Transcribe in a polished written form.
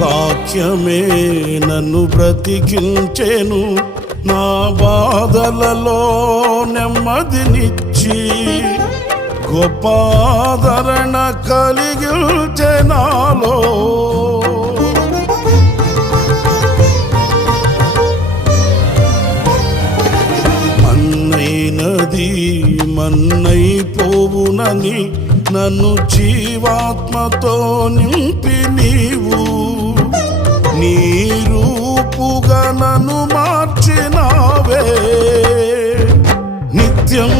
వాక్యమే నన్ను బ్రతికించెను, నా బాధలలో నెమ్మదినిచ్చి గొప్ప ఆదరణ కలిగించె నాలో. మన్నైనది మన్నైపోవునని నన్ను జీవాత్మతో నింపి నీవు నీ రూపుగా నన్ను మార్చినావే. నిత్యం